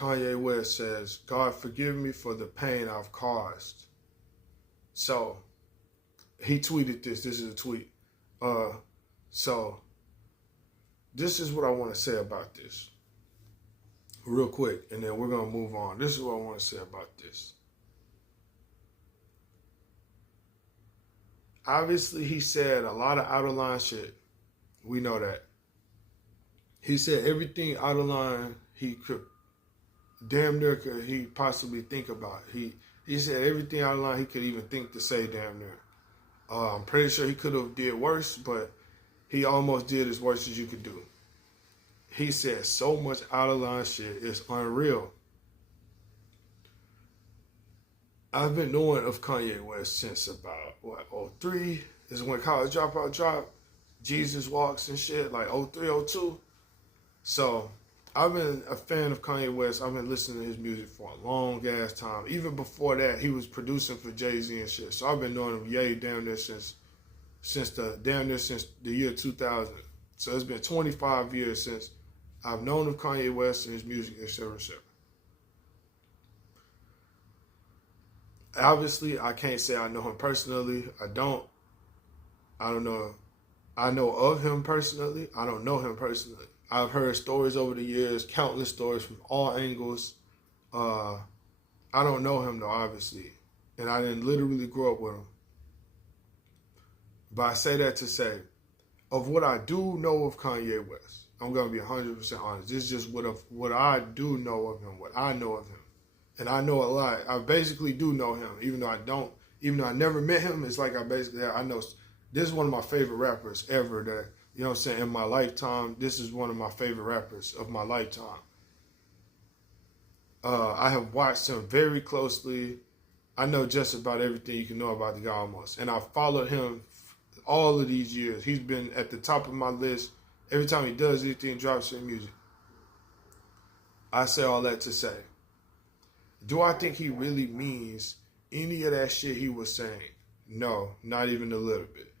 Kanye West says, "God forgive me for the pain I've caused." So he tweeted this. This is a tweet. So this is what I want to say about this real quick, and then we're going to move on. This is what I want to say about this. Obviously, he said a lot of out of line shit. We know that. He said everything out of line he could, damn near could he possibly think about. He said everything out of line he could even think to say, damn near. I'm pretty sure he could have did worse, but he almost did as worse as you could do. He said so much out of line shit, it's unreal. I've been knowing of Kanye West since about, 03 is when College Dropout dropped. Jesus Walks and shit, like 03, 02. So I've been a fan of Kanye West. I've been listening to his music for a long ass time. Even before that, he was producing for Jay-Z and shit. So I've been knowing him damn near since the year 2000. So it's been 25 years since I've known of Kanye West and his music, etc., etc. Obviously, I can't say I know him personally. I don't know. I know of him personally. I don't know him personally. I've heard stories over the years, countless stories from all angles. I don't know him though, obviously. And I didn't literally grow up with him. But I say that to say, of what I do know of Kanye West, I'm going to be 100% honest. This is just what I do know of him, what I know of him. And I know a lot. I basically do know him, even though I never met him. It's like I know this is one of my favorite rappers ever that, you know what I'm saying, in my lifetime. This is one of my favorite rappers of my lifetime. I have watched him very closely. I know just about everything you can know about the guy almost. And I've followed him all of these years. He's been at the top of my list every time he does anything, drops any music. I say all that to say, do I think he really means any of that shit he was saying? No, not even a little bit.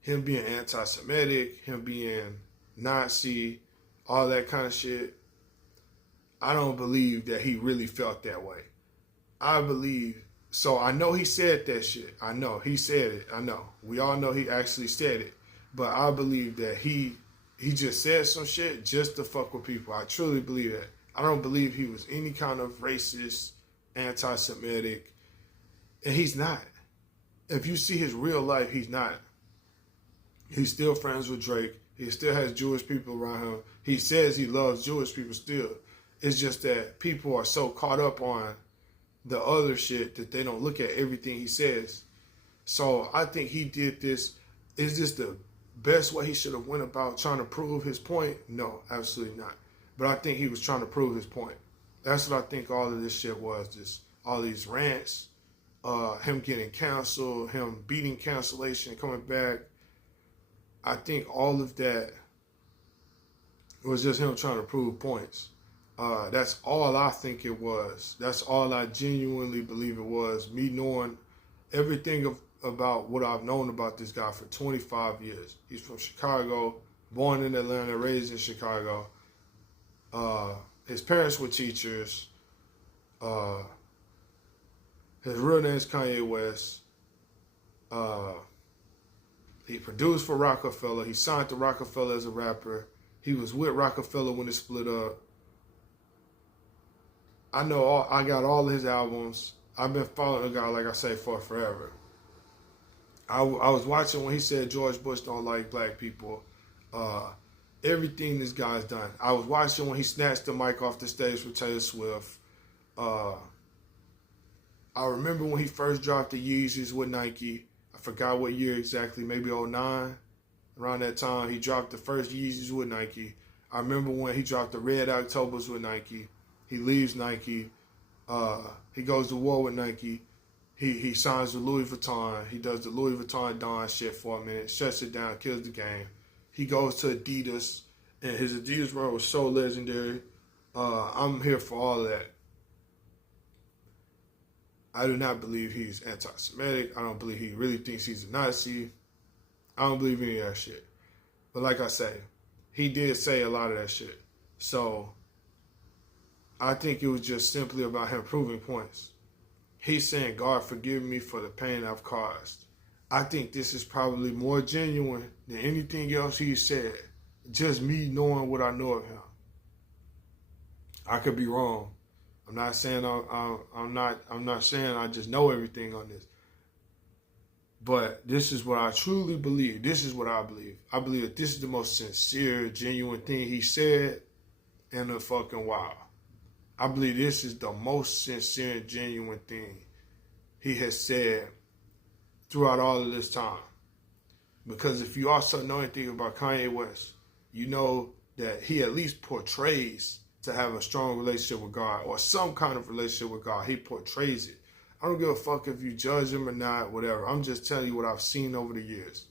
Him being anti-Semitic, him being Nazi, all that kind of shit, I don't believe that he really felt that way. I know he said that shit. I know he said it. I know. We all know he actually said it. But I believe that he just said some shit just to fuck with people. I truly believe that. I don't believe he was any kind of racist, anti-Semitic, and he's not. If you see his real life, he's not. He's still friends with Drake. He still has Jewish people around him. He says he loves Jewish people still. It's just that people are so caught up on the other shit that they don't look at everything he says. So I think he did this. Is this the best way he should have went about trying to prove his point? No, absolutely not. But I think he was trying to prove his point. That's what I think all of this shit was. All these rants, him getting canceled, him beating cancellation, coming back. I think all of that was just him trying to prove points. That's all I think it was. That's all I genuinely believe it was. Me knowing everything about what I've known about this guy for 25 years. He's from Chicago, born in Atlanta, raised in Chicago. His parents were teachers. His real name is Kanye West. He produced for Rockefeller. He signed to Rockefeller as a rapper. He was with Rockefeller when it split up. I got all of his albums. I've been following the guy, like I say, for forever. I was watching when he said George Bush don't like black people. Everything this guy's done. I was watching when he snatched the mic off the stage for Taylor Swift. I remember when he first dropped the Yeezys with Nike. I forgot what year exactly, maybe 09. Around that time, he dropped the first Yeezys with Nike. I remember when he dropped the Red Octobers with Nike. He leaves Nike. He goes to war with Nike. He signs with Louis Vuitton. He does the Louis Vuitton Don shit for a minute, shuts it down, kills the game. He goes to Adidas, and his Adidas run was so legendary. I'm here for all of that. I do not believe he's anti-Semitic. I don't believe he really thinks he's a Nazi. I don't believe any of that shit. But like I say, he did say a lot of that shit. So I think it was just simply about him proving points. He's saying, God, forgive me for the pain I've caused. I think this is probably more genuine than anything else he said. Just me knowing what I know of him. I could be wrong. I'm not saying I'm not saying I just know everything on this. But this is what I truly believe. This is what I believe. I believe that this is the most sincere, genuine thing he said in a fucking while. I believe this is the most sincere and genuine thing he has said throughout all of this time. Because if you also know anything about Kanye West, you know that he at least portrays to have a strong relationship with God or some kind of relationship with God. He portrays it. I don't give a fuck if you judge him or not, whatever. I'm just telling you what I've seen over the years.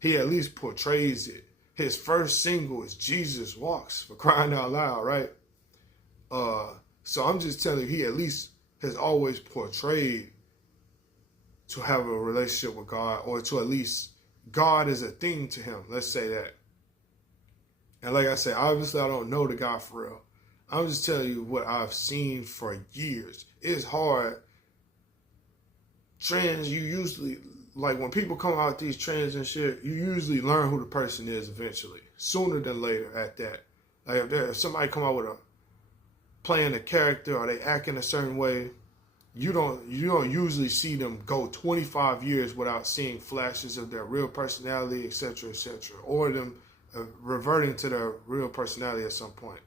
He at least portrays it. His first single is Jesus Walks, for crying out loud, right? So I'm just telling you, he at least has always portrayed to have a relationship with God, or to at least God is a thing to him. Let's say that. And like I said, obviously I don't know the guy for real. I'm just telling you what I've seen for years. It's hard. Trends, you usually, like when people come out with these trends and shit, you usually learn who the person is eventually. Sooner than later at that. Like if somebody come out with playing a character or they act in a certain way, you don't usually see them go 25 years without seeing flashes of their real personality, etc., or them reverting to their real personality at some point.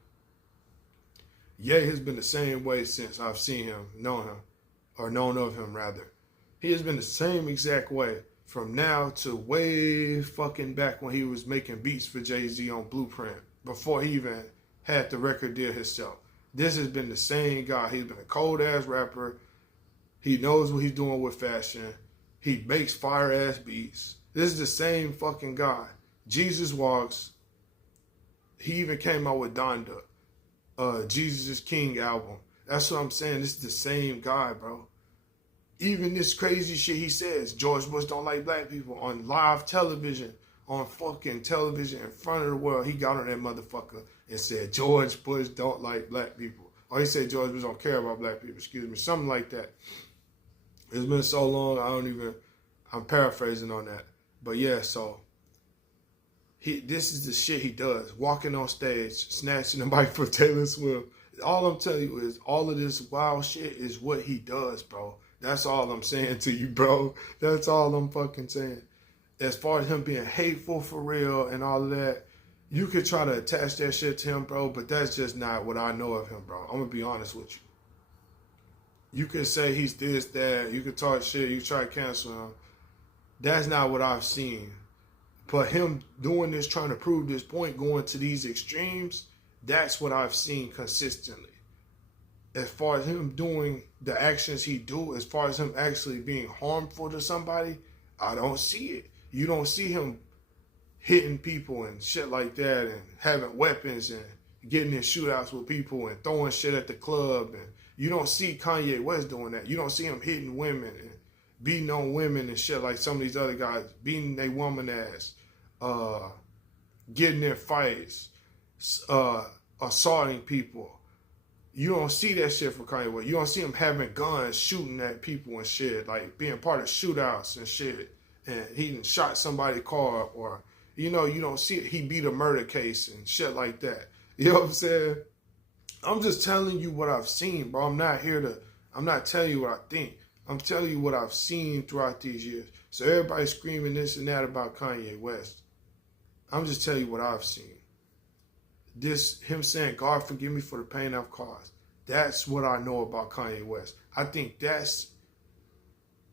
Ye has been the same way since I've seen him, known of him rather. He has been the same exact way from now to way fucking back when he was making beats for Jay-Z on Blueprint, before he even had the record deal himself. This has been the same guy. He's been a cold-ass rapper. He knows what he's doing with fashion. He makes fire-ass beats. This is the same fucking guy. Jesus Walks. He even came out with Donda. Jesus is King album. That's what I'm saying. This is the same guy, bro. Even this crazy shit he says, George Bush don't like black people, on live television, on fucking television in front of the world, he got on that motherfucker and said, George Bush don't like black people. Or he said George Bush don't care about black people, excuse me, something like that. It's been so long, I'm paraphrasing on that. But yeah, so this is the shit he does. Walking on stage, snatching the mic for Taylor Swift. All I'm telling you is all of this wild shit is what he does, bro. That's all I'm saying to you, bro. That's all I'm fucking saying. As far as him being hateful for real and all of that, you could try to attach that shit to him, bro, but that's just not what I know of him, bro. I'm going to be honest with you. You could say he's this, that. You could talk shit. You try to cancel him. That's not what I've seen. But him doing this, trying to prove this point, going to these extremes, that's what I've seen consistently. As far as him doing the actions he do, as far as him actually being harmful to somebody, I don't see it. You don't see him hitting people and shit like that and having weapons and getting in shootouts with people and throwing shit at the club. And you don't see Kanye West doing that. You don't see him hitting women and beating on women and shit like some of these other guys, beating their woman ass, getting in fights, assaulting people. You don't see that shit from Kanye West. You don't see him having guns, shooting at people and shit, like being part of shootouts and shit. And he shot somebody's car, or, you don't see it. He beat a murder case and shit like that. You know what I'm saying? I'm just telling you what I've seen, bro. I'm not telling you what I think. I'm telling you what I've seen throughout these years. So everybody's screaming this and that about Kanye West. I'm just telling you what I've seen. Him saying, God, forgive me for the pain I've caused. That's what I know about Kanye West. I think that's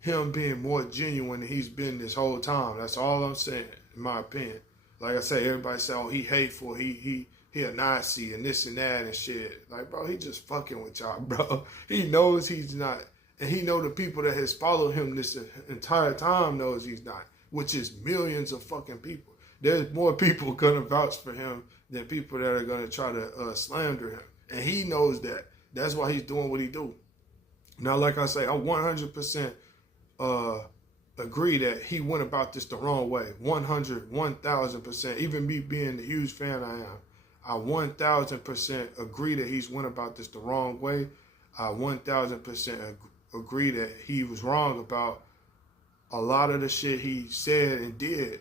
him being more genuine than he's been this whole time. That's all I'm saying, in my opinion. Like I say, everybody say, oh, he hateful, he a Nazi and this and that and shit. Like, bro, he just fucking with y'all, bro. He knows he's not. And he know the people that has followed him this entire time knows he's not, which is millions of fucking people. There's more people going to vouch for him than people that are going to try to slander him. And he knows that. That's why he's doing what he do. Now, like I say, I 100% agree that he went about this the wrong way. 100, 1,000%. Even me being the huge fan I am, I 1000% agree that he's went about this the wrong way. I 1000% agree that he was wrong about a lot of the shit he said and did.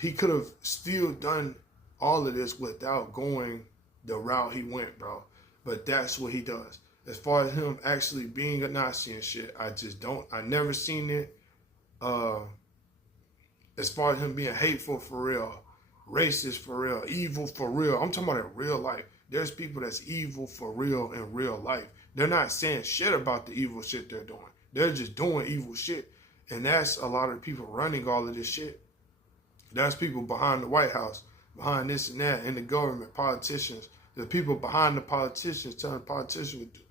He could have still done all of this without going the route he went, bro. But that's what he does. As far as him actually being a Nazi and shit, I never seen it. As far as him being hateful for real, racist for real, evil for real, I'm talking about in real life. There's people that's evil for real in real life. They're not saying shit about the evil shit they're doing. They're just doing evil shit. And that's a lot of the people running all of this shit. That's people behind the White House, behind this and that, in the government, politicians. The people behind the politicians telling politicians what to do.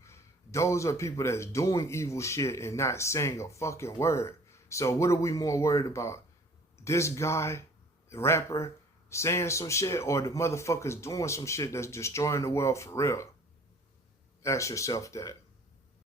Those are people that's doing evil shit and not saying a fucking word. So what are we more worried about? This guy, the rapper, saying some shit, or the motherfuckers doing some shit that's destroying the world for real? Ask yourself that.